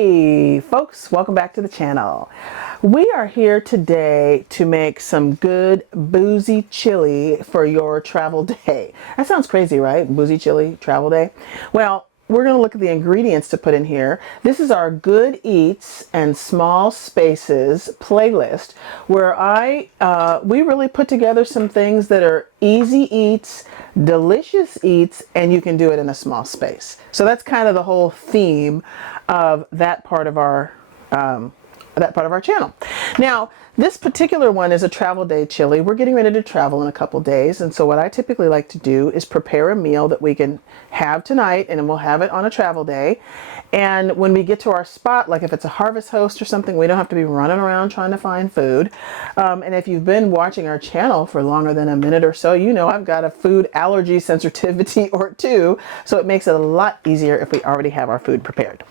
Hey folks, welcome back to the channel. We are here today to make some good boozy chili for your travel day. That sounds crazy, right? Boozy chili, travel day. Well, we're going to look at the ingredients to put in here. This is our Good Eats and Small Spaces playlist where we really put together some things that are easy eats, delicious eats, and you can do it in a small space. So that's kind of the whole theme of that part of our channel. Now, this particular one is a travel day chili. We're getting ready to travel in a couple days, and so what I typically like to do is prepare a meal that we can have tonight, and then we'll have it on a travel day. And when we get to our spot, like if it's a harvest host or something, we don't have to be running around trying to find food. And if you've been watching our channel for longer than a minute or so, you know I've got a food allergy sensitivity or two, so it makes it a lot easier if we already have our food prepared.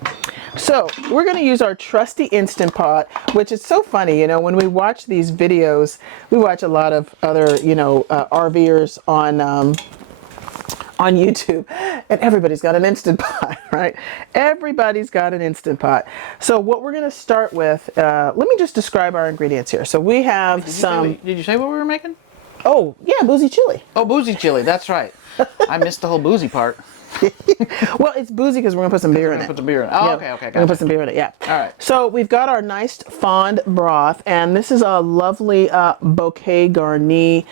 So we're going to use our trusty Instant Pot, which is so funny, you know, when we watch these videos, we watch a lot of other, RVers on YouTube, and everybody's got an Instant Pot, right? Everybody's got an Instant Pot. So what we're going to start with, let me just describe our ingredients here. So we have Did you say what we were making? Oh, yeah, boozy chili. Oh, boozy chili, that's right. I missed the whole boozy part. Well, it's boozy because we're going to put some beer in it. Put the beer in it. Oh, Yeah, okay. We're going to put some beer in it, yeah. All right. So we've got our nice fond broth, and this is a lovely bouquet garni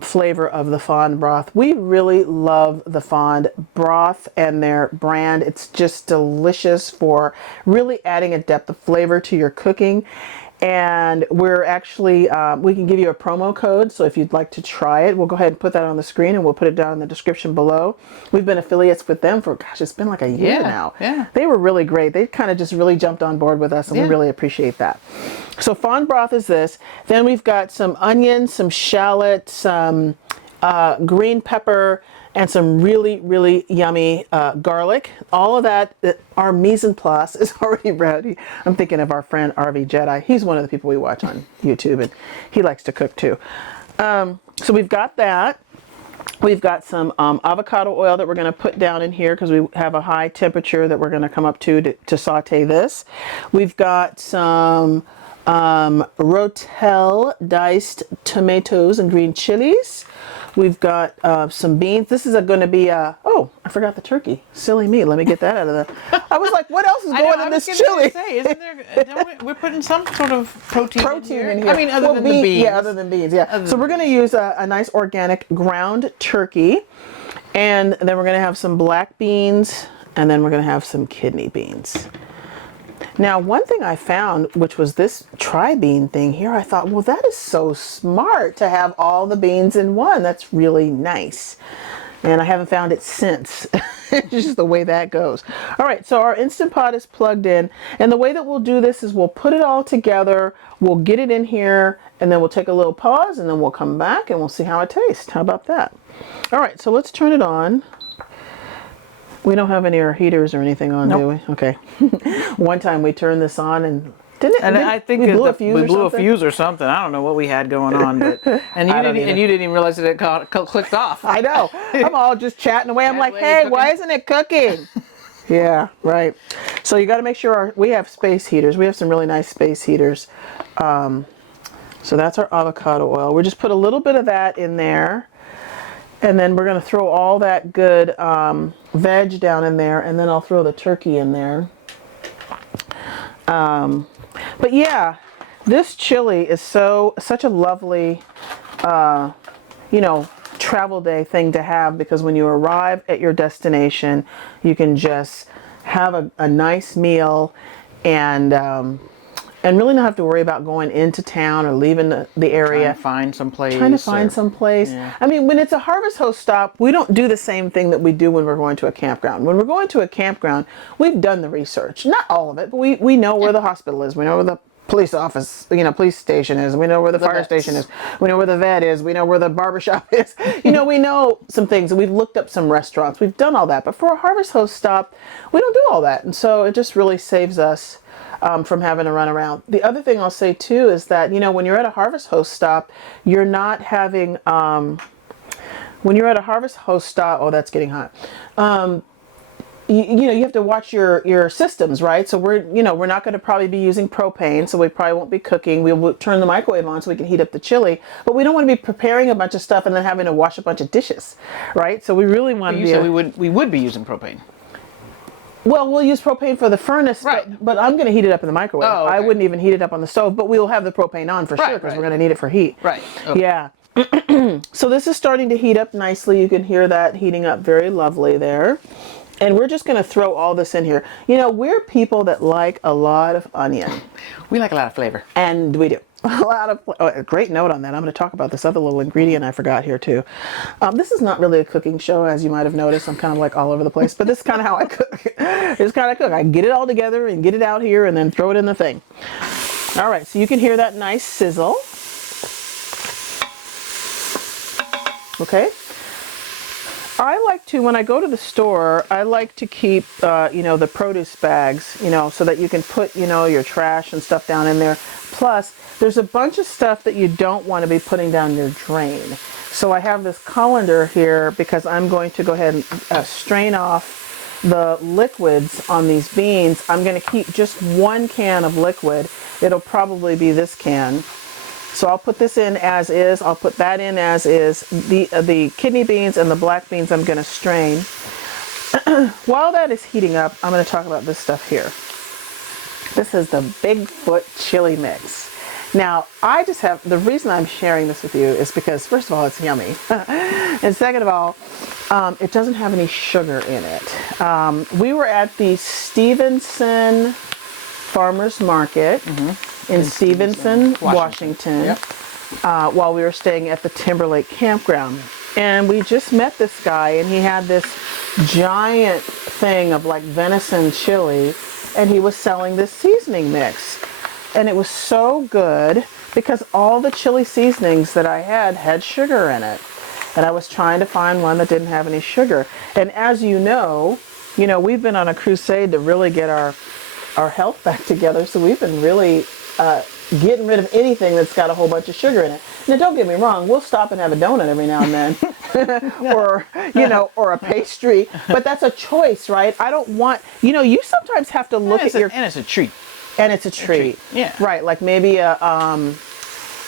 flavor of the fond broth. We really love the fond broth and their brand. It's just delicious for really adding a depth of flavor to your cooking. And we're actually, we can give you a promo code, so if you'd like to try it, we'll go ahead and put that on the screen, and we'll put it down in the description below. We've been affiliates with them for, gosh, it's been like a year now. Yeah. They were really great. They kind of just really jumped on board with us, and we really appreciate that. So fond broth is this. Then we've got some onions, some shallot, some green pepper, and some really, really yummy garlic. All of that, our mise en place is already ready. I'm thinking of our friend RV Jedi. He's one of the people we watch on YouTube, and he likes to cook too. So we've got that. We've got some avocado oil that we're going to put down in here because we have a high temperature that we're going to come up to saute this. We've got some rotel diced tomatoes and green chilies. We've got some beans. This is going to be oh, I forgot the turkey. Silly me. Let me get that out of the. I was like, what else is going in this chili? Isn't there? We're putting some sort of protein in here. I mean, other than the beans. Yeah, other than beans. Yeah. So we're going to use a nice organic ground turkey, and then we're going to have some black beans, and then we're going to have some kidney beans. Now, one thing I found, which was this tri-bean thing here, I thought, well, that is so smart to have all the beans in one. That's really nice. And I haven't found it since. It's just the way that goes. All right, so our Instant Pot is plugged in. And the way that we'll do this is we'll put it all together, we'll get it in here, and then we'll take a little pause, and then we'll come back and we'll see how it tastes. How about that? All right, so let's turn it on. We don't have any heaters or anything on, do we? Okay. One time we turned this on and I think we blew a fuse or something. I don't know what we had going on, but and you didn't even realize that it clicked off. I know. I'm all just chatting away. I'm like, hey, why isn't it cooking? Yeah, right. So you got to make sure we have space heaters. We have some really nice space heaters. So that's our avocado oil. We just put a little bit of that in there. And then we're going to throw all that good veg down in there, and then I'll throw the turkey in there. But yeah, this chili is such a lovely, travel day thing to have, because when you arrive at your destination, you can just have a nice meal and really not have to worry about going into town or leaving the area. Trying to find some place. Yeah. I mean, when it's a harvest host stop, we don't do the same thing that we do when we're going to a campground. When we're going to a campground, we've done the research. Not all of it, but we know where the hospital is. We know where the police office, police station is. We know where the fire station is. We know where the vet is. We know where the barbershop is. We know some things, and we've looked up some restaurants. We've done all that. But for a harvest host stop, we don't do all that. And so it just really saves us from having to run around. The other thing I'll say too is that, when you're at a harvest host stop, you're not having, when you're at a harvest host stop, oh, that's getting hot. you know, you have to watch your systems, right? So we're not going to probably be using propane, so we probably won't be cooking. We will turn the microwave on so we can heat up the chili, but we don't want to be preparing a bunch of stuff and then having to wash a bunch of dishes, right? So we really want to You be. said we would be using propane. Well, we'll use propane for the furnace, Right. but I'm going to heat it up in the microwave. Oh, okay. I wouldn't even heat it up on the stove, but we'll have the propane on for sure Right, because right. we're going to need it for heat. Right. Okay. Yeah. So this is starting to heat up nicely. You can hear that heating up very lovely there. And we're just going to throw all this in here. You know, we're people that like a lot of onion. We like a lot of flavor. And we do. A lot of, oh, a great note on that. I'm going to talk about this other little ingredient I forgot here too. This is not really a cooking show, as you might have noticed. I'm kind of like all over the place, but this is kind of how I cook. It's kind of cook. I get it all together and get it out here and then throw it in the thing. All right, so you can hear that nice sizzle. Okay. I like to, when I go to the store, I like to keep, you know, the produce bags, you know, so that you can put, you know, your trash and stuff down in there. Plus, there's a bunch of stuff that you don't want to be putting down your drain. So I have this colander here because I'm going to go ahead and strain off the liquids on these beans. I'm going to keep just one can of liquid. It'll probably be this can. So I'll put this in as is. I'll put that in as is. The kidney beans and the black beans I'm going to strain. While that is heating up, I'm going to talk about this stuff here. This is the Bigfoot chili mix. Now, I just have, the reason I'm sharing this with you is because, first of all, it's yummy. And second of all, it doesn't have any sugar in it. We were at the Stevenson Farmers Market in Stevenson, Washington, Yep. while we were staying at the Timberlake Campground. And we just met this guy, and he had this giant thing of like venison chili, and he was selling this seasoning mix. And it was so good because all the chili seasonings that I had sugar in it. And I was trying to find one that didn't have any sugar. And as you know, we've been on a crusade to really get our health back together. So we've been really getting rid of anything that's got a whole bunch of sugar in it. Now, don't get me wrong, we'll stop and have a donut every now and then, or a pastry, but that's a choice, right? I don't want, you sometimes have to look at your... And it's a treat. And it's a treat. Yeah. Right, like maybe a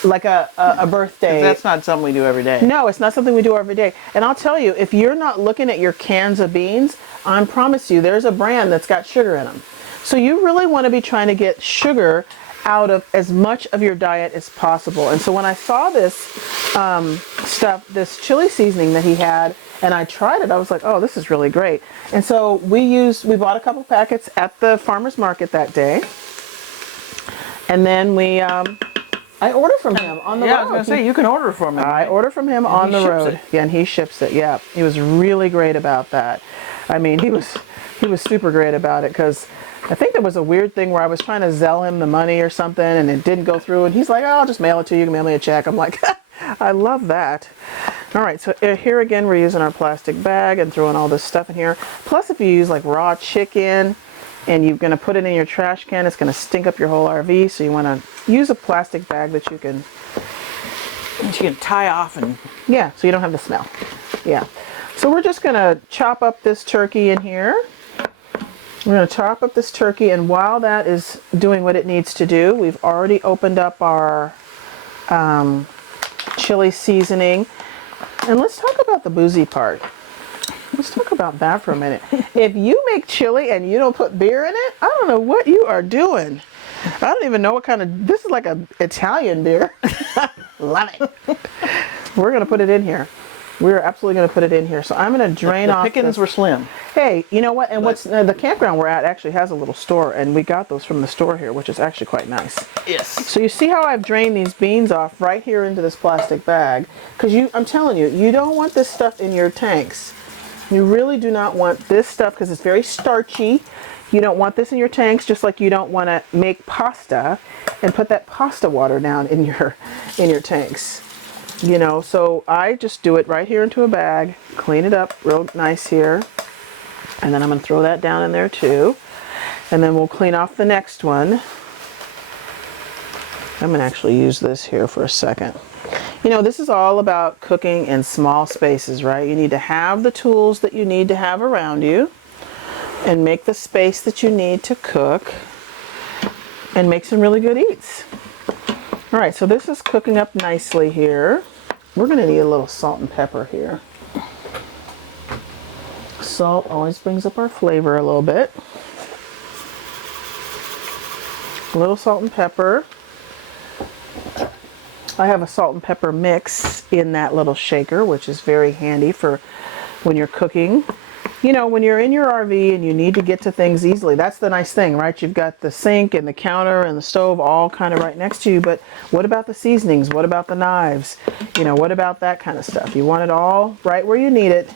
birthday. That's not something we do every day. No, it's not something we do every day. And I'll tell you, if you're not looking at your cans of beans, I promise you, there's a brand that's got sugar in them. So you really want to be trying to get sugar out of as much of your diet as possible. And so when I saw this stuff, this chili seasoning that he had, and I tried it, I was like, oh, this is really great. And so we bought a couple packets at the farmer's market that day. And then I ordered from him on the road. Yeah, I was going to say, you can order from him. I order from him on the road. Yeah, and he ships it. Yeah, he was really great about that. I mean, he was super great about it, because I think there was a weird thing where I was trying to Zelle him the money or something, and it didn't go through. And he's like, oh, I'll just mail it to you. You can mail me a check. I'm like, I love that. All right, so here again, we're using our plastic bag and throwing all this stuff in here. Plus, if you use like raw chicken and you're going to put it in your trash can, it's going to stink up your whole RV. So you want to use a plastic bag that you can tie off and... Yeah, so you don't have the smell. Yeah. So we're just going to chop up this turkey in here. We're going to chop up this turkey, and while that is doing what it needs to do, we've already opened up our chili seasoning. And let's talk about the boozy part. Let's talk about that for a minute. If you make chili and you don't put beer in it, I don't know what you are doing. I don't even know what kind of... This is like an Italian beer. Love it. We're going to put it in here. We're absolutely going to put it in here. So I'm going to drain off... The pickings were slim. Hey, you know what? And the campground we're at actually has a little store, and we got those from the store here, which is actually quite nice. Yes. So you see how I've drained these beans off right here into this plastic bag? Because I'm telling you, you don't want this stuff in your tanks. You really do not want this stuff, because it's very starchy. You don't want this in your tanks, just like you don't want to make pasta and put that pasta water down in your tanks. So I just do it right here into a bag, clean it up real nice here, and then I'm going to throw that down in there too. And then we'll clean off the next one. I'm going to actually use this here for a second. This is all about cooking in small spaces, right? You need to have the tools that you need to have around you. and make the space that you need to cook and make some really good eats. All right, so this is cooking up nicely here. We're going to need a little salt and pepper here. Salt always brings up our flavor a little bit. A little salt and pepper. I have a salt and pepper mix in that little shaker, which is very handy for when you're cooking. You know, when you're in your RV and you need to get to things easily, that's the nice thing, right? You've got the sink and the counter and the stove all kind of right next to you, but what about the seasonings? What about the knives? You know, what about that kind of stuff? You want it all right where you need it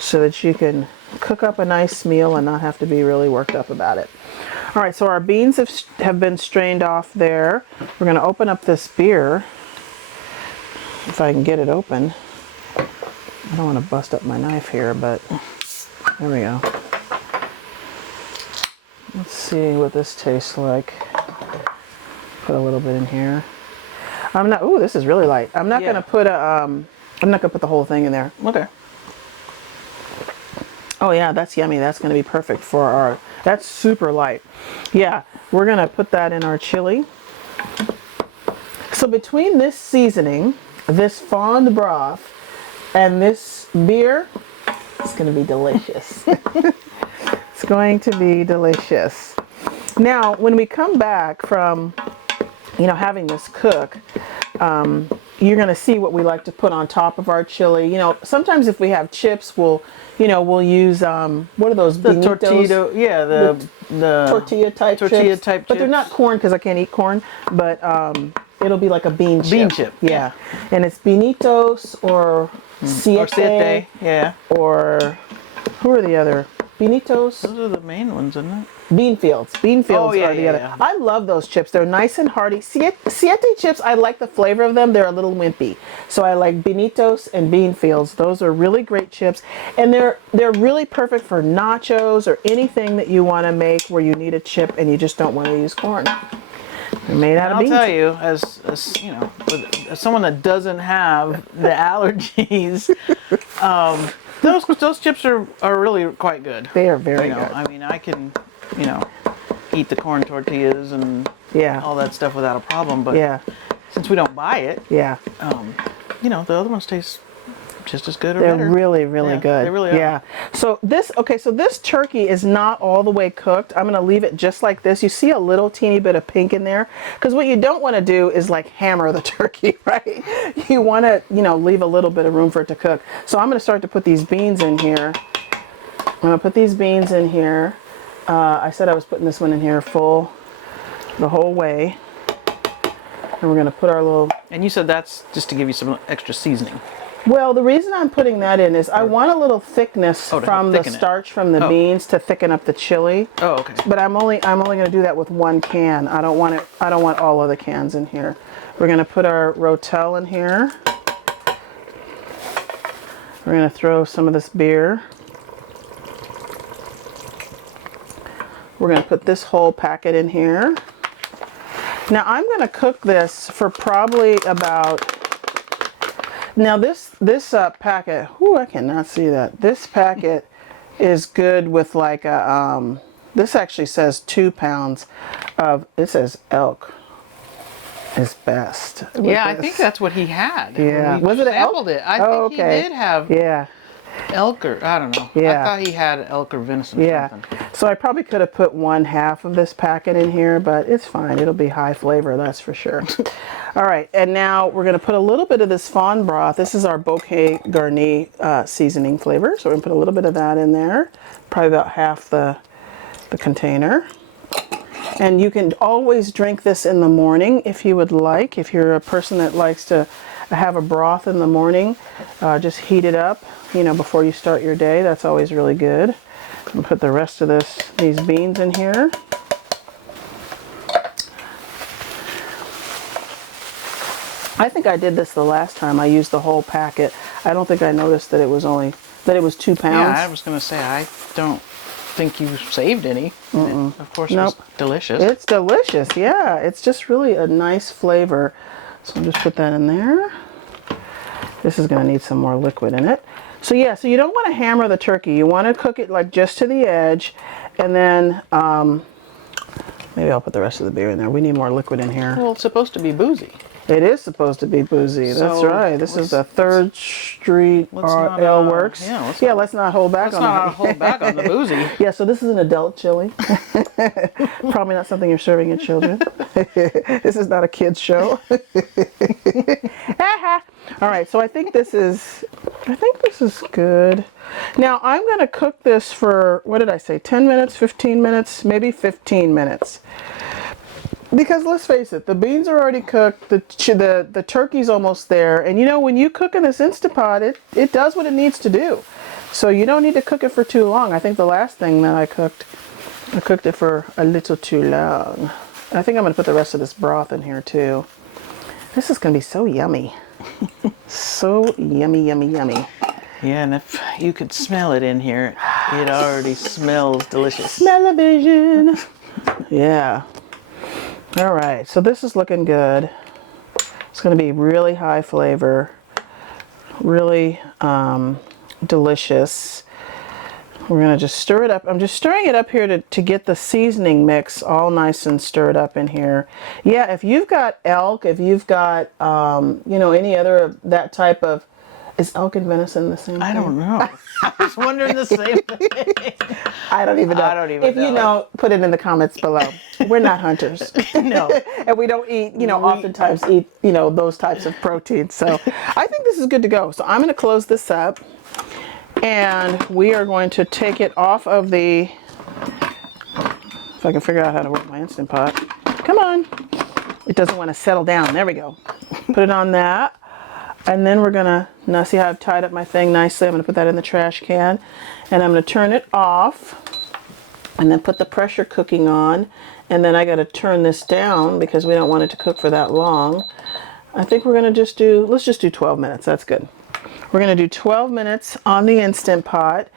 so that you can cook up a nice meal and not have to be really worked up about it. All right, so our beans have been strained off there. We're going to open up this beer, if I can get it open. I don't want to bust up my knife here, but there we go. Let's see what this tastes like. Put a little bit in here. I'm not, ooh, this is really light. I'm not going to put I'm not going to put the whole thing in there. Okay. Oh yeah, that's yummy. That's going to be perfect for our, that's super light. Yeah, we're going to put that in our chili. So between this seasoning, this fond broth, and this beer, it's going to be delicious. It's going to be delicious. Now, when we come back from, you know, having this cook, you're going to see what we like to put on top of our chili. You know, sometimes if we have chips, we'll use, what are those? The tortilla, yeah, the tortilla type chips. But they're not corn because I can't eat corn, but it'll be like a bean chip. Bean chip. Yeah. And it's Benitos or Siete. Yeah. Or who are the other? Benitos? Those are the main ones, isn't it? Beanfields. Beanfields are the other. Yeah. I love those chips. They're nice and hearty. Siete chips, I like the flavor of them. They're a little wimpy. So I like Benitos and Beanfields. Those are really great chips. And they're really perfect for nachos or anything that you want to make where you need a chip and you just don't want to use corn. They're made out of beans. I'll tell you, as you know, as someone that doesn't have the allergies, those chips are really quite good. They are very good. I mean, I can, eat the corn tortillas and all that stuff without a problem. But since we don't buy it, the other ones taste just as good or better. They're really, really good. They really are. Yeah. So this turkey is not all the way cooked. I'm going to leave it just like this. You see a little teeny bit of pink in there because what you don't want to do is like hammer the turkey, right? You want to, leave a little bit of room for it to cook. So I'm going to start to put these beans in here. I'm going to put these beans in here. I said I was putting this one in here full the whole way. And we're going to put our little... And you said that's just to give you some extra seasoning. Well, the reason I'm putting that in is I want a little thickness from the starch from the beans to thicken up the chili. Oh, okay. But I'm only going to do that with one can. I don't want all of the cans in here. We're going to put our rotel in here. We're going to throw some of this beer. We're going to put this whole packet in here. Now I'm going to cook this for probably about... Now this packet, I cannot see that. This packet is good with like a, this actually says 2 pounds of, it says elk is best. Yeah, I think that's what he had. Yeah. Was it elk? I think he did have elk or, I don't know. Yeah. I thought he had elk or venison or something. So I probably could have put 1/2 of this packet in here, but it's fine. It'll be high flavor, that's for sure. All right, and now we're going to put a little bit of this fond broth. This is our bouquet garni seasoning flavor, so we're going to put a little bit of that in there, probably about half the container. And you can always drink this in the morning if you would like. If you're a person that likes to have a broth in the morning, just heat it up, before you start your day. That's always really good. I'm going to put the rest of these beans in here. I think I did this the last time. I used the whole packet. I don't think I noticed that it was 2 pounds. Yeah, I was going to say, I don't think you saved any. Of course, it's delicious. It's delicious, yeah. It's just really a nice flavor. So I'll just put that in there. This is going to need some more liquid in it. So yeah, so you don't want to hammer the turkey. You want to cook it like just to the edge, and then maybe I'll put the rest of the beer in there. We need more liquid in here. Well, it's supposed to be boozy. It is supposed to be boozy. That's right. This is the 3rd Street Ale Works. Let's not hold back on that. Let's not hold back on the boozy. Yeah, so this is an adult chili. Probably not something you're serving your children. This is not a kid's show. All right, so I think this is good. Now I'm going to cook this for, what did I say, 10 minutes, 15 minutes, maybe 15 minutes. Because let's face it, the beans are already cooked, the turkey's almost there, and you know, when you cook in this Instant Pot, it does what it needs to do. So you don't need to cook it for too long. I think the last thing that I cooked it for a little too long. I think I'm going to put the rest of this broth in here too. This is going to be so yummy. So yummy, yummy, yummy. Yeah, and if you could smell it in here, it already smells delicious. Smell-o-vision. Yeah. All right, so this is looking good. It's going to be really high flavor, really delicious. We're going to just stir it up. I'm just stirring it up here to get the seasoning mix all nice and stirred up in here. Yeah, if you've got elk, if you've got, you know, any other that type of, is elk and venison the same thing? I don't know. I was wondering the same thing. I don't even know. I don't even know. If you know, put it in the comments below. We're not hunters. No. And we don't eat, you know, oftentimes eat, you know, those types of proteins. So I think this is good to go. So I'm going to close this up. And we are going to take it off of the, if I can figure out how to work my Instant Pot. Come on. It doesn't want to settle down. There we go. Put it on that. And then we're going to, now see how I've tied up my thing nicely. I'm going to put that in the trash can. And I'm going to turn it off. And then put the pressure cooking on. And then I got to turn this down because we don't want it to cook for that long. I think we're going to just do, let's just do 12 minutes. That's good. We're going to do 12 minutes on the Instant Pot.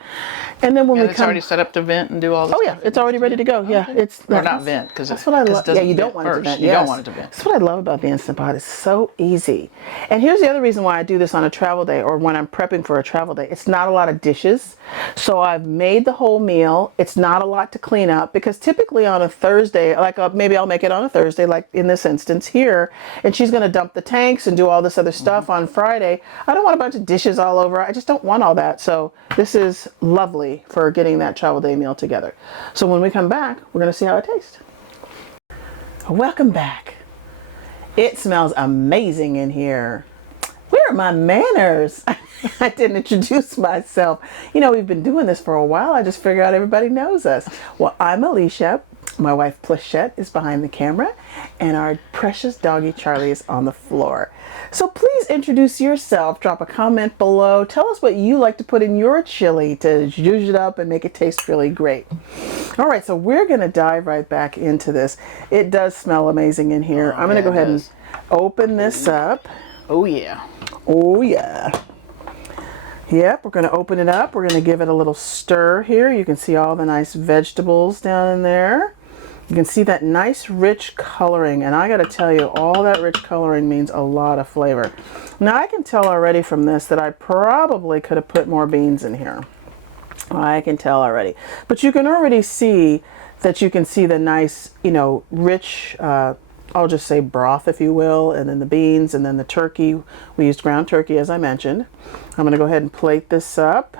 And then when we come... It's already set up to vent and do all this stuff? Oh yeah, it's already ready to go. Yeah, it's... Or not vent, because that's what I love. Yeah, you don't want it to vent. You don't want it to vent. That's what I love about the Instant Pot. It's so easy. And here's the other reason why I do this on a travel day or when I'm prepping for a travel day. It's not a lot of dishes. So I've made the whole meal. It's not a lot to clean up because typically on a Thursday, like maybe I'll make it on a Thursday, like in this instance here, and she's going to dump the tanks and do all this other stuff on Friday. I don't want a bunch of dishes all over. I just don't want all that. So this is lovely for getting that travel day meal together. So when we come back, we're going to see how it tastes. Welcome back. It smells amazing in here. Where are my manners? I didn't introduce myself. You know, we've been doing this for a while. I just figured out everybody knows us. Well, I'm Alicia. My wife Pleshette is behind the camera, and our precious doggie Charlie is on the floor. So please introduce yourself, drop a comment below, tell us what you like to put in your chili to zhuzh it up and make it taste really great. All right, so we're going to dive right back into this. It does smell amazing in here. I'm going to go ahead and open this up. Oh yeah. Oh yeah. Yep, we're going to open it up. We're going to give it a little stir here. You can see all the nice vegetables down in there. You can see that nice rich coloring, and I got to tell you, all that rich coloring means a lot of flavor. Now I can tell already from this that I probably could have put more beans in here. I can tell already. But you can already see that you can see the nice, you know, rich, I'll just say broth, if you will, and then the beans, and then the turkey. We used ground turkey, as I mentioned. I'm going to go ahead and plate this up,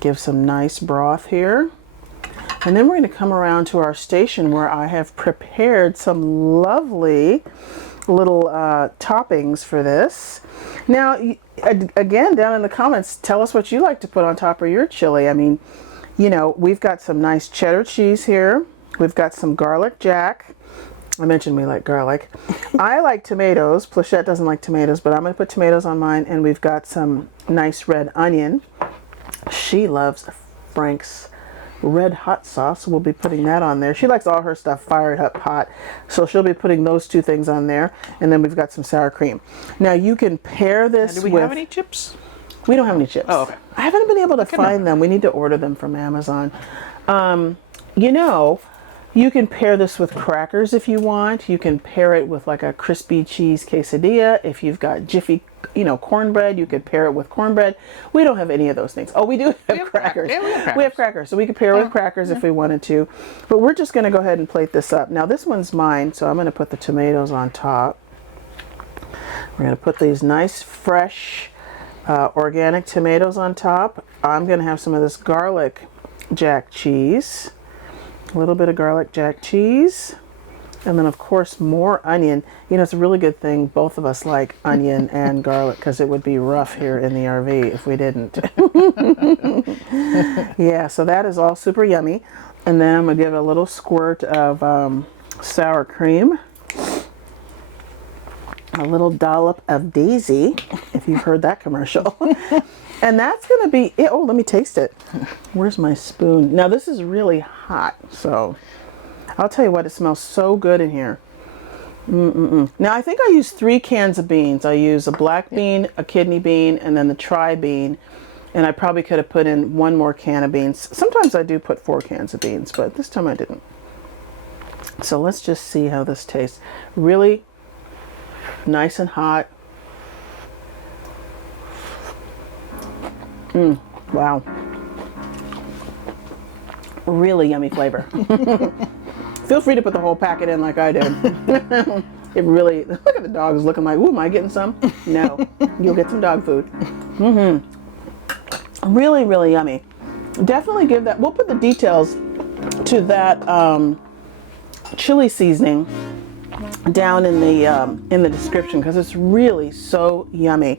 give some nice broth here. And then we're going to come around to our station where I have prepared some lovely little toppings for this. Now, again, down in the comments, tell us what you like to put on top of your chili. I mean, you know, we've got some nice cheddar cheese here. We've got some garlic jack. I mentioned we like garlic. I like tomatoes. Pleshette doesn't like tomatoes, but I'm going to put tomatoes on mine. And we've got some nice red onion. She loves Frank's red hot sauce. We'll be putting that on there. She likes all her stuff fired up hot, so she'll be putting those two things on there. And then we've got some sour cream. Now you can pair this with... Do we have any chips? We don't have any chips. Oh, okay. I haven't been able to find them. We need to order them from Amazon. You know, You can pair this with crackers if you want. You can pair it with like a crispy cheese quesadilla. If you've got Jiffy, cornbread, you could pair it with cornbread. We don't have any of those things. Oh, we do have crackers. Yeah, we have crackers. We have crackers, so we could pair it with crackers if we wanted to. But we're just going to go ahead and plate this up. Now this one's mine, so I'm going to put the tomatoes on top. We're going to put these nice, fresh, organic tomatoes on top. I'm going to have some of this garlic jack cheese. A little bit of garlic jack cheese, and then of course more onion. It's a really good thing both of us like onion and garlic, because it would be rough here in the RV if we didn't. Yeah, so that is all super yummy. And then I'm gonna give it a little squirt of sour cream, a little dollop of Daisy, if you've heard that commercial. And that's going to be it. Oh, let me taste it. Where's my spoon? Now, this is really hot, so I'll tell you what, it smells so good in here. Now, I think I use 3 cans of beans. I use a black bean, a kidney bean, and then the tri-bean. And I probably could have put in 1 more can of beans. Sometimes I do put 4 cans of beans, but this time I didn't. So let's just see how this tastes. Really nice and hot. Wow. Really yummy flavor. Feel free to put the whole packet in like I did. It really, look at the dogs looking like, ooh, am I getting some? No, you'll get some dog food. Really, really yummy. Definitely give that, we'll put the details to that chili seasoning down in the description, because it's really so yummy.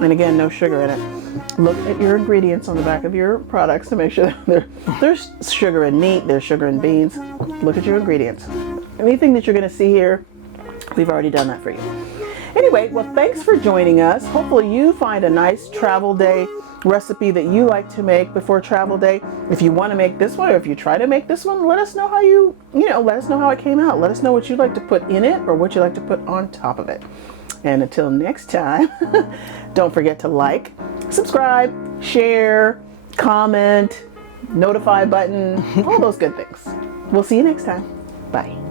And again, no sugar in it. Look at your ingredients on the back of your products to make sure that there's sugar in meat, there's sugar in beans. Look at your ingredients. Anything that you're going to see here, we've already done that for you. Anyway, well, thanks for joining us. Hopefully you find a nice travel day recipe that you like to make before travel day. If you want to make this one, or if you try to make this one, let us know how let us know how it came out. Let us know what you'd like to put in it or what you like to put on top of it. And until next time, don't forget to like, subscribe, share, comment, notify button, all those good things. We'll see you next time. Bye.